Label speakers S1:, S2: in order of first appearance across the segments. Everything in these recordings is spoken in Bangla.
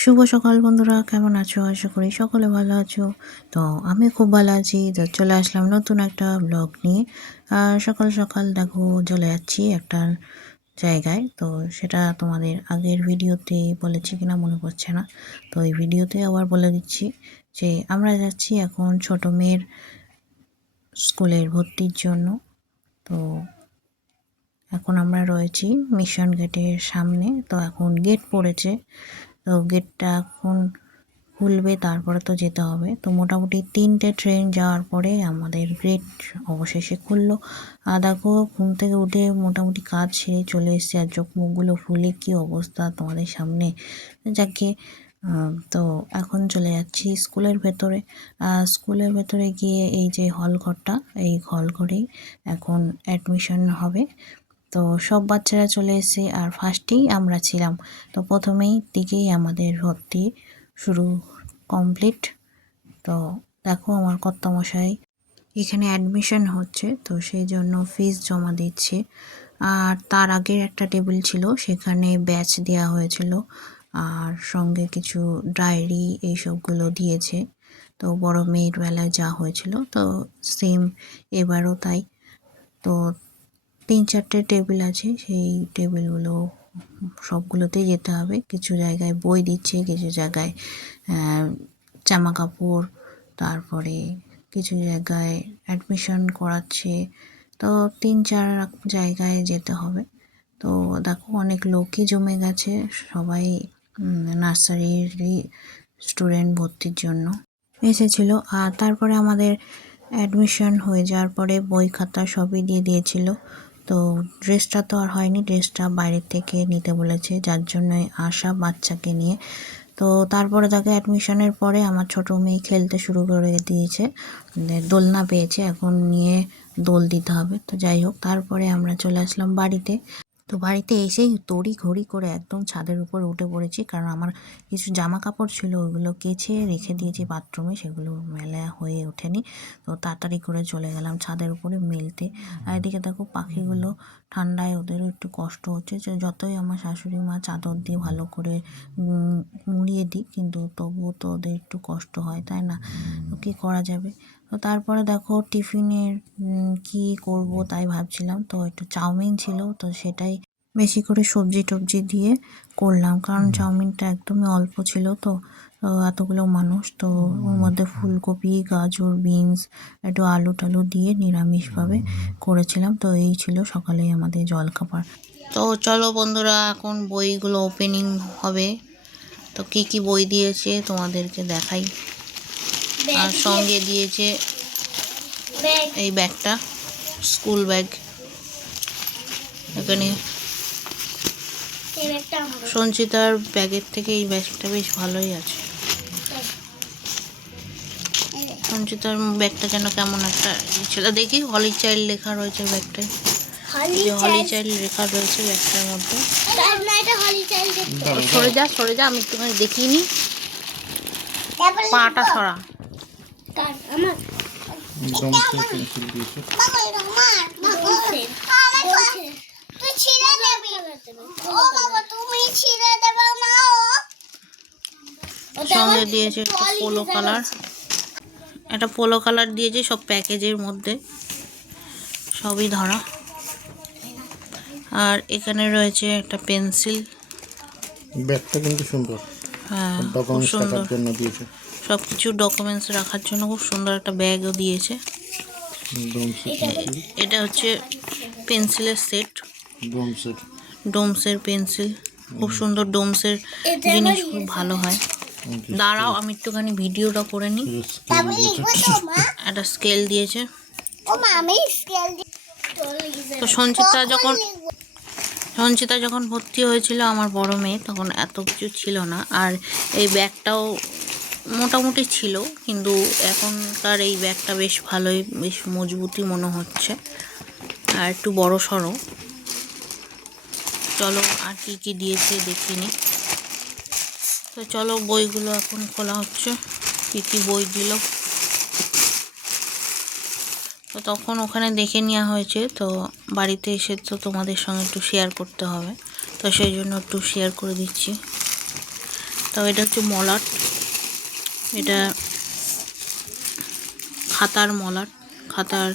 S1: শুভ সকাল বন্ধুরা, কেমন আছো? আশা করি সকলে ভালো আছো। তো আমি খুব ভালো আছি। তো চলে আসলাম নতুন একটা ব্লগ নিয়ে। সকাল সকাল দেখো, চলে যাচ্ছি একটা জায়গায়। তো সেটা তোমাদের আগের ভিডিওতে বলেছি কিনা মনে পড়ছে না। তো এই ভিডিওতে আবার বলে দিচ্ছি যে, আমরা যাচ্ছি এখন ছোট মেয়ের স্কুলের ভর্তির জন্য। তো এখন আমরা রয়েছি মিশন গেটের সামনে। তো এখন গেট পড়েছে। তো গেটটা এখন খুলবে, তারপরে তো যেতে হবে। তো মোটামুটি তিনটে ট্রেন যাওয়ার পরে আমাদের গেট অবশেষে খুললো। আর দেখো ঘুম থেকে উঠে মোটামুটি কাজ সেরে চলে এসেছে আর চোখ মুখগুলো ফুলে কী অবস্থা তোমাদের সামনে? যাকে তো এখন চলে যাচ্ছি স্কুলের ভেতরে। স্কুলের ভেতরে গিয়ে এই যে হল ঘরটা এই হল ঘরেই এখন অ্যাডমিশন হবে। তো সব বাচ্চারা চলে এসে আর ফার্স্টেই আমরা ছিলাম। তো প্রথমেই দিকেই আমাদের ভর্তি শুরু কমপ্লিট। তো দেখো আমার কর্তামশাই এখানে অ্যাডমিশন হচ্ছে, তো সেই জন্য ফিস জমা দিচ্ছে। আর তার আগের একটা টেবিল ছিল, সেখানে ব্যাচ দেওয়া হয়েছিল। আর সঙ্গে কিছু ডায়েরি এইসবগুলো দিয়েছে। তো বড় মেয়ের বেলায় যা হয়েছিল, তো সেম এবারও তাই। তো তিন চারটে টেবিল আছে, সেই টেবিলগুলো সবগুলোতেই যেতে হবে। কিছু জায়গায় বই দিচ্ছে, কিছু জায়গায় জামা কাপড় তারপরে কিছু জায়গায় অ্যাডমিশন করাচ্ছে। তো তিন চার জায়গায় যেতে হবে। তো দেখো অনেক লোকই জমে গেছে, সবাই নার্সারিরই স্টুডেন্ট ভর্তির জন্য এসেছিল। আর তারপরে আমাদের অ্যাডমিশন হয়ে যাওয়ার পরে বই খাতা সবই দিয়ে দিয়েছিল। তো ড্রেসটা তো আর হয়নি ড্রেসটা বাইরের থেকে নিতে বলেছে, যার জন্যই আসা বাচ্চাকে নিয়ে। তো তারপরে তাকে অ্যাডমিশনের পরে আমার ছোট মেয়ে খেলতে শুরু করে দিয়েছে মানে দোলনা পেয়েছে, এখন নিয়ে দোল দিতে হবে। তো যাই হোক, তারপরে আমরা চলে আসলাম বাড়িতে। তো বাড়িতে এসেই তড়ি ঘড়ি করে একদম ছাদের উপর উঠে পড়েছি। কারণ আমার কিছু জামা কাপড় ছিল, ওইগুলো কেচে রেখে দিয়েছি বাথরুমে, সেগুলো মেলা হয়ে ওঠেনি। তো তাড়াতাড়ি করে চলে গেলাম ছাদের উপরে মেলতে। আর এদিকে দেখো পাখিগুলো ঠান্ডায়, ওদেরও একটু কষ্ট হচ্ছে। যে, যতই আমার শাশুড়ি মা চাদর দিয়ে ভালো করে মুড়িয়ে দিই কিন্তু তবুও তো ওদের একটু কষ্ট হয়, তাই না? কী করা যাবে? তো তারপরে দেখো টিফিনের কি করব তাই ভাবছিলাম। তো একটু চাউমিন ছিল তো সেটাই বেশি করে সবজি টবজি দিয়ে করলাম। কারণ চাউমিনটা একদমই অল্প ছিল তো তো এতগুলো মানুষ তো ওর মধ্যে ফুলকপি গাজর বিনস একটু আলু টালু দিয়ে নিরামিষভাবে করেছিলাম। তো এই ছিল সকালে আমাদের জলখাবার। তো চলো বন্ধুরা এখন বইগুলো ওপেনিং হবে। তো কি কি বই দিয়েছে তোমাদেরকে দেখাই। আর সঙ্গে দিয়েছে এই ব্যাগটা স্কুল ব্যাগ। এখানে সঞ্চিতার ব্যাগের থেকে এই ব্যাগটা বেশ ভালোই আছে। সঞ্চিতার ব্যাগটা যেন কেমন একটা ছিল। দেখি হলি চাইল্ড লেখা রয়েছে ব্যাগটায়। হলি চাইল্ড লেখা রয়েছে ব্যাগটার মধ্যে। সরে যা সরে যা আমি একটুখানি দেখিনি পাটা সরা। সঙ্গে দিয়েছে একটা পোলো কালার একটা পোলো কালার দিয়েছে সব প্যাকেজের মধ্যে। সবই ধরা। আর এখানে রয়েছে একটা পেন্সিল
S2: ব্যাগটা কিন্তু সুন্দর।
S1: হ্যাঁ খুব সুন্দর।
S2: জন্য দিয়েছে।
S1: সব কিছু ডকুমেন্টস রাখার জন্য খুব সুন্দর একটা ব্যাগও দিয়েছে। এটা হচ্ছে পেন্সিলের সেট
S2: ডোমসের
S1: ডোমসের পেন্সিল খুব সুন্দর ডোমসের জিনিস খুব ভালো হয়। দাঁড়াও আমি একটুখানি ভিডিওটা করে নিই। একটা স্কেল দিয়েছে।
S3: ও মা আমি স্কেল
S1: তো সঞ্চিতা যখন সঞ্চিতা যখন ভর্তি হয়েছিল আমার বড় মেয়ে তখন এত কিছু ছিল না। আর এই ব্যাগটাও মোটামুটি ছিল, কিন্তু এখনকার এই ব্যাগটা বেশ ভালোই, বেশ মজবুতই মনে হচ্ছে। আর একটু বড় সড়ো। চলো আর কি কি দিয়েছে দেখিনি তো চলো বইগুলো এখন খোলা হচ্ছে। কী কী বই দিল। তো তখন ওখানে দেখে নেওয়া হয়েছে, তো বাড়িতে এসে তো তোমাদের সঙ্গে একটু শেয়ার করতে হবে। তো সেই জন্য একটু শেয়ার করে দিচ্ছি। তো এটা হচ্ছে মলাট। এটা খাতার মলাট খাতার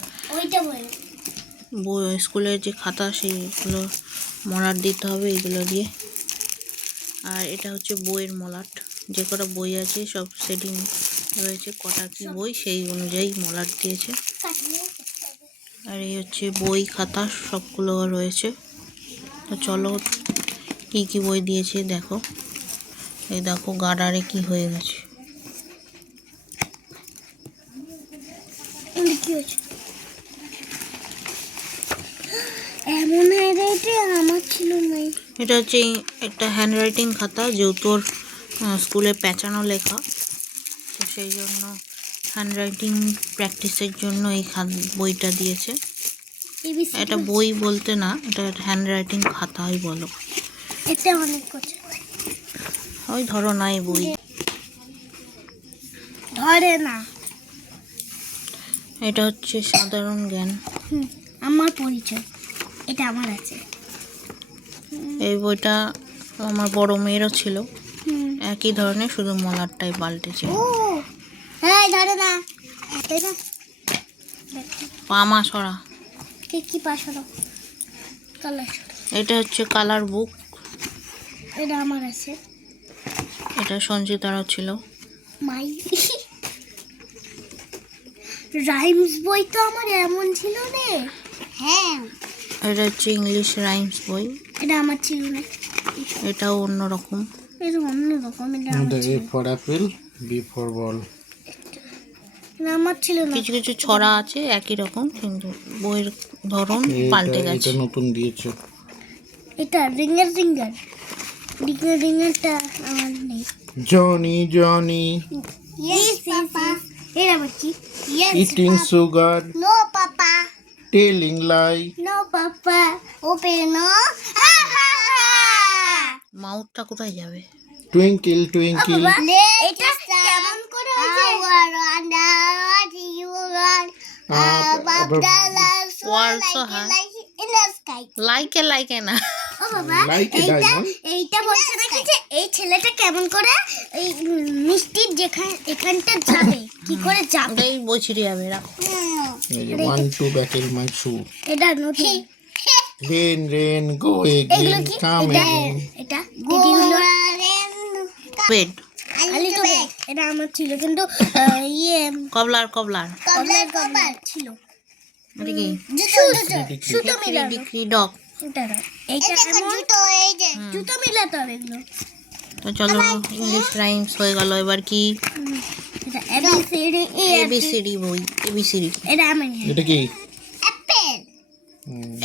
S1: বই স্কুলের যে খাতা সেইগুলো মলাট দিতে হবে এগুলো দিয়ে। আর এটা হচ্ছে বইয়ের মলাট যে কটা বই আছে সব সেটিং রয়েছে কটা কি বই সেই অনুযায়ী মলাট দিয়েছে। আর এই হচ্ছে বই খাতা সবগুলো রয়েছে। তো চলো কি কি বই দিয়েছে দেখো। এই দেখো গার্ডারে কি হয়ে গেছে
S3: কি হয়েছে এমন হাইলাইটে আমার ছিল নাই
S1: এটা হচ্ছে একটা হ্যান্ডরাইটিং খাতা যেহেতু ওর স্কুলে পেঁচানো লেখা। তো সেই জন্য হ্যান্ডরাইটিং প্র্যাকটিসের জন্য এই বইটা দিয়েছে। এটা বই বলতে না এটা হ্যান্ডরাইটিং খাতাই বলো।
S3: এটা অনেক
S1: ওই ধরো না এই বই।
S3: ধরে না।
S1: এটা হচ্ছে সাধারণ জ্ঞান।
S3: আমার পরিচয়। এটা আমার আছে।
S1: এই বইটা আমার বড় মেয়েরও ছিল। একই ধরনের শুধু মলারটাই পাল্টেছে। পামা সরা।
S3: কি
S1: এটা হচ্ছে কালার বুক।
S3: এটা আমার আছে।
S1: এটা সঞ্চিতারও ছিল।
S3: মাই। রাইমস বই তো আমার এমন ছিল রে। হ্যাঁ।
S1: এটা হচ্ছে ইংলিশ রাইমস বই।
S3: এটা আমার ছিল না
S1: এটাও অন্যরকম।
S3: এটা অন্য রকম এটা
S2: A for apple B for ball
S3: আমার ছিল না।
S1: কিছু কিছু ছড়া আছে একই রকম কিন্তু বইয়ের ধরন পাল্টে গেছে।
S2: এটা নতুন দিয়েছে।
S3: এটা রিঙ্গার রিঙ্গার। রিঙ্গার রিঙ্গারটা আমার নেই।
S2: Johnny Johnny.
S3: ইয়েস পাপা এটা আবার কি? Yes
S2: eating sugar
S3: no
S2: telling lie
S3: no papa open no
S1: মাউথটা কোথায় যাবে?
S2: টুইঙ্কেল টুইঙ্কেল
S3: এটা কেমন করে হয়েছে?
S1: Also হ্যাঁ লাইক লাইক না
S3: ও বাবা এইটা এইটা বলছে নাকি যে এই ছেলেটা কেমন করে এই মিষ্টির যেখানে এখানটা যাবে কি করে যাবে?
S1: বই ছিঁড়ে যাবে রাখো।
S2: ওয়ান টু ব্যাকেল মাই শু
S3: এটা নতুন।
S2: Rain rain go again come
S3: এটা
S2: এগেন
S3: এটা দিদিগুলো
S1: বেড
S3: আলি তো এটা আমার ছিল কিন্তু ইয়ে
S1: কবলার কবলার।
S3: কবলার কবলার ছিল। সুতো মিলানো।
S1: ডিক্রি ডগ
S3: এটা না। এইটা জুতো মিলাতে হবে এগুলো।
S1: তো চলো ইংলিশ রাইমস হয়ে গেল এবার কি?
S3: A B C D A
S1: A B C D বই এবিসিডি
S3: এটা আমি
S2: এটা কি?
S3: অ্যাপেল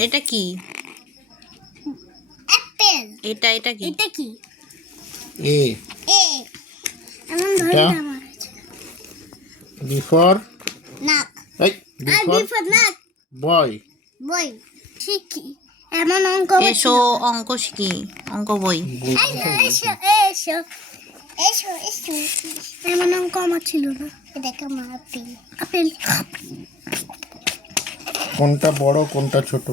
S1: এটা কি?
S3: অ্যাপেল
S1: এটা এটা কি?
S3: এটা কি?
S2: এ।
S3: এ। এমন ধরে আমার আছে।
S2: ফর
S3: নাক।
S2: এই বি
S3: আর নাক।
S2: বয়।
S3: বই শিখি এমন অঙ্ক
S1: এসো অঙ্ক শিখি অঙ্ক বই।
S3: এসো এসো এসো এসো এসো। এমন অঙ্ক আমার ছিল না। আপেল। আপেল।
S2: কোনটা বড় কোনটা ছোট?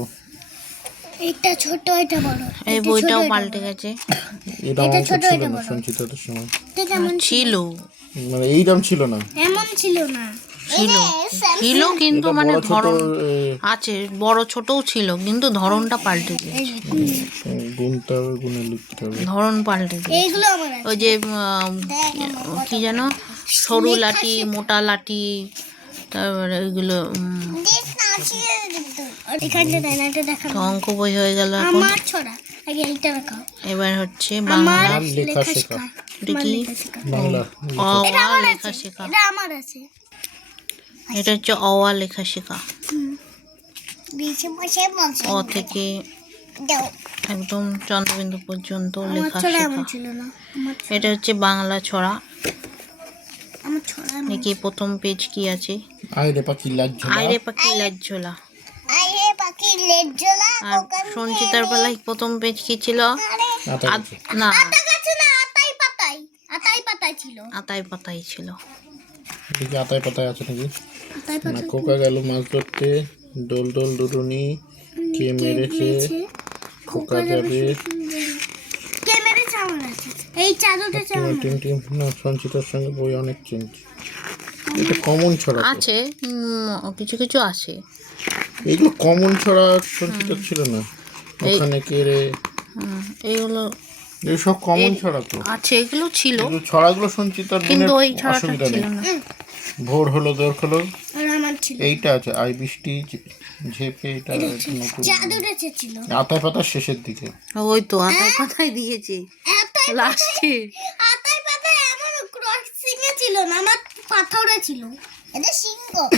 S3: এটা ছোট এটা বড়।
S1: এই বইটাও পাল্টে গেছে।
S2: এটা
S3: ছোট, এটা বড়।
S2: সঞ্চিতাদের সময়।
S3: এটা কেমন
S1: ছিল।
S2: মানে এই দাম ছিল না।
S3: এমন ছিল না।
S1: ছিল। ছিল কিন্তু মানে ধরন আছে বড় ছোটও ছিল কিন্তু ধরনটা পাল্টে গেছে
S2: লিখতে হবে।
S1: ধরন পাল্টে গেছে
S3: এইগুলো আমার আছে।
S1: ওই যে কি যেন সরু লাঠি মোটা লাঠি তারপরে ওইগুলো অঙ্ক বই হয়ে গেল
S3: আমার ছড়া।
S1: এবার হচ্ছে বাংলা।
S2: লেখা শেখা।
S1: কি?
S2: বাংলা।
S1: অ আ লেখা শেখা।
S3: এটা আমার আছে।
S1: এটা হচ্ছে অ আ লেখা শেখা।
S3: বিছে বসে বলছে।
S1: অ থেকে
S3: দাও।
S1: একদম চন্দ্রবিন্দু পর্যন্ত লেখা শেখা। এটা হচ্ছে বাংলা ছড়া।
S3: আমার ছড়া এমন
S1: দেখি প্রথম পেজ কি আছে?
S2: আইরে পাখি লাজ্জ
S1: আইরে পাখি লাজ্জলা
S3: আরে পাখি লেট জ্বলা
S1: আর সঞ্চিতার বেলায় প্রথম পেজ কি ছিল? না।
S3: আতা আতাই পাতাই। আতাই পাতাই ছিল।
S1: আতাই পাতাই ছিল।
S2: দেখি আতায় পাতায় আছে নাকি?
S3: আতাই
S2: না কোকা গেল মাছ ধরতে ডোল ডোল ডুডুনি কে মেরেছে খোকা যাবে
S3: কে মেরেছে এই
S4: চাঁদ উঠেছে
S2: টিম টিম না সঞ্চিতার সঙ্গে বই অনেক চেঞ্জ। এটা কমন ছড়া
S3: আছে কিছু কিছু আছে।
S2: এইগুলো কমন ছড়া সঞ্চিতার ছিল না। ওখানে কে রে?
S3: এইগুলো
S2: এই সব কমন ছড়া তো।
S3: আছে এগুলো ছিল।
S2: কিন্তু ছড়াগুলো সঞ্চিতার
S3: কিন্তু ওই ছড়াটা ছিল না।
S2: ভোর হলো দোর হলো।
S4: আর আমার ছিল।
S2: এইটা আছে আই বৃষ্টি ঝেপে এটা নতুন
S4: ছিল।
S2: আতায় পাতার শেষের দিকে।
S3: ওই তো আতায় পাতায় দিয়েছে।
S4: এতই
S3: লাস্টে
S4: আতাই পাতায় এমন ক্রসিং এ ছিল না আমার পাথরে ছিল। এটা সিংহ।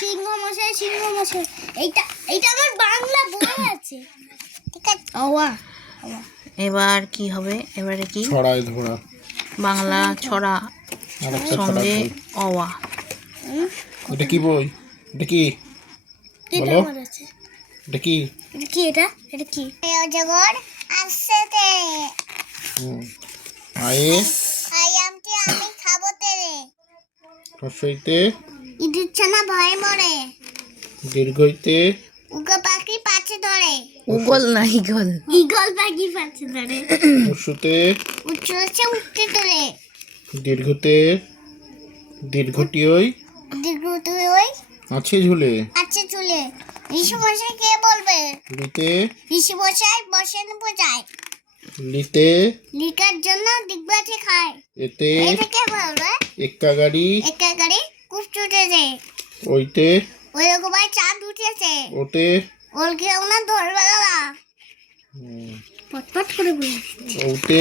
S4: সিংহ মশাই সিংহ মশাই। এইটা এইটা আমার বাংলা বই আছে। ঠিক আছে? ওয়া
S3: এবার কি হবে? এবারে কি?
S2: ছড়ায় ধরা।
S3: বাংলা ছড়া সঙ্গে
S2: বই।
S3: অওয়া।
S2: এটা কি বই? এটা কি?
S4: এটা
S2: বলো। এটা কি?
S4: এটা কি এটা? এটা কি? অজগর আসছে তে।
S2: আয়ে।
S4: আয়ামটি আমি খাব তেরে
S2: হর্ষইতে
S4: ইঁদুর ছানা ভয়ে মরে।
S2: দীর্ঘইতে।
S4: উগা পাখি পাছে ধরে।
S3: উগল না ইগল।
S4: ইগল পাখি পাছে ধরে।
S2: উৎসুতে
S4: উচ্চ হচ্ছে উঠতে তোলে
S2: দীর্ঘতে। দীর্ঘটি ওই
S4: দীর্ঘ তুই ওই
S2: আছে ঝুলে।
S4: আছে চুলে ঋষি মশাই কে বলবে?
S2: লিতে।
S4: ঋষি মশাই বসেন বোঝায়।
S2: লিতে।
S4: লিকার জন্য দিগবাজি খায়।
S2: এতে।
S4: এটা কে বলবে
S2: এক্কা গাড়ি।
S4: একা গাড়ি কুপ উঠেছে
S2: ওইতে।
S4: ওই রকম চাঁদ উঠেছে।
S2: ওতে
S4: ওর কেউ না ধরবে না পটপট করে বলি
S2: ওতে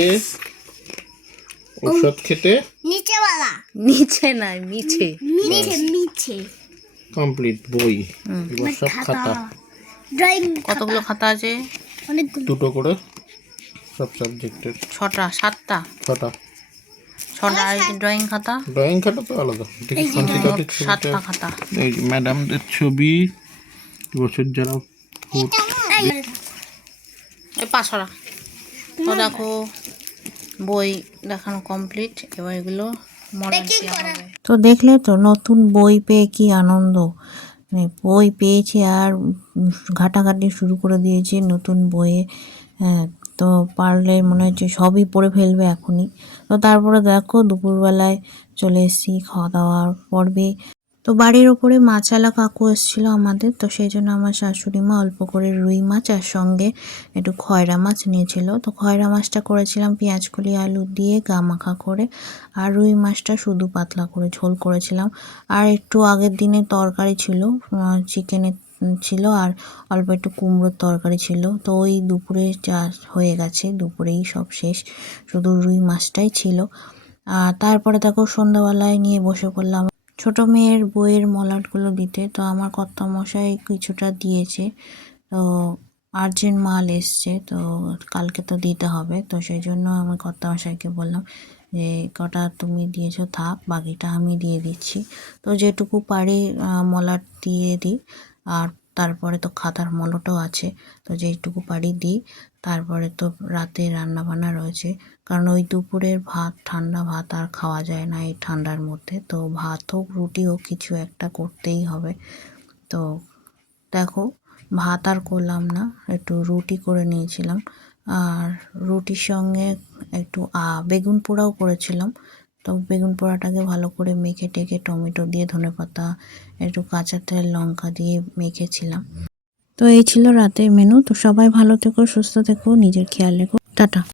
S2: ঔষধ খেতে।
S4: নিচেওয়ালা।
S3: নিচে নাই মিছে।
S4: মিছে মিছে
S2: কমপ্লিট বই। সব খাতা।
S4: ড্রয়িং
S3: কতগুলো খাতা আছে?
S4: অনেকগুলো।
S2: দুটো করে সব সাবজেক্টের।
S3: ছটা সাতটা।
S2: ছটা।
S3: ড্রয়িং খাতা।
S2: ড্রয়িং খাতা তো আলাদা। সঞ্চিতাদের ছবিটা
S3: সাতটা খাতা।
S2: এই ম্যাডামদের ছবি বছর যারা
S3: এই তো দেখো বই দেখানো কমপ্লিট এবার এগুলো
S1: তো দেখলে তো নতুন বই পেয়ে কি আনন্দ। মানে বই পেয়েছি আর ঘাটাঘাটি শুরু করে দিয়েছে নতুন বইয়ে হ্যাঁ তো পারলে মনে হচ্ছে সবই পড়ে ফেলবে এখনই। তো তারপরে দেখো দুপুরবেলায় চলে এসেছি খাওয়া দাওয়ার পর্বে। তো বাড়ির ওপরে মাছালা কাকু এসেছিল আমাদের, তো সেই জন্য আমার শাশুড়ি মা অল্প করে রুই মাছ আর সঙ্গে একটু খয়রা মাছ নিয়েছিল। তো খয়রা মাছটা করেছিলাম পেঁয়াজ কলি আলু দিয়ে গা মাখা করে, আর রুই মাছটা শুধু পাতলা করে ঝোল করেছিলাম। আর একটু আগের দিনে তরকারি ছিল চিকেনের ছিল আর অল্প একটু কুমড়োর তরকারি ছিল। তো ওই দুপুরে যা হয়ে গেছে, দুপুরেই সব শেষ। শুধু রুই মাছটাই ছিল। আর তারপরে দেখো সন্ধ্যাবেলায় নিয়ে বসে পড়লাম। ছোট মেয়ের বইয়ের মলাটগুলো দিতে। তো আমার কর্তামশাই কিছুটা দিয়েছে। তো আর্জেন্ট মাল এসছে। তো কালকে তো দিতে হবে। তো সেই জন্য আমি কর্তামশাইকে বললাম যে, কটা তুমি দিয়েছ থাক, বাকিটা আমি দিয়ে দিচ্ছি। তো যেটুকু পারি মলাট দিয়ে দিই। আর তারপরে তো খাতার মলটাও আছে, তো যেইটুকু পারি দিই। তারপরে তো রাতে রান্না বান্না রয়েছে, কারণ ওই দুপুরের ভাত, ঠান্ডা ভাত আর খাওয়া যায় না এই ঠান্ডার মধ্যে। তো ভাত হোক, রুটি হোক, কিছু একটা করতেই হবে। তো দেখো, ভাত আর করলাম না, একটু রুটি করে নিয়েছিলাম। আর রুটির সঙ্গে একটু বেগুন পোড়াও করেছিলাম। তো বেগুন পোড়াটাকে ভালো করে মেখে টেকে টমেটো দিয়ে ধনেপাতা একটু কাঁচা তেল, লঙ্কা দিয়ে মেখেছিলাম। তো এই ছিল রাতের মেনু তো সবাই ভালো থেকো, সুস্থ থেকো, নিজের খেয়াল রেখো। টাটা।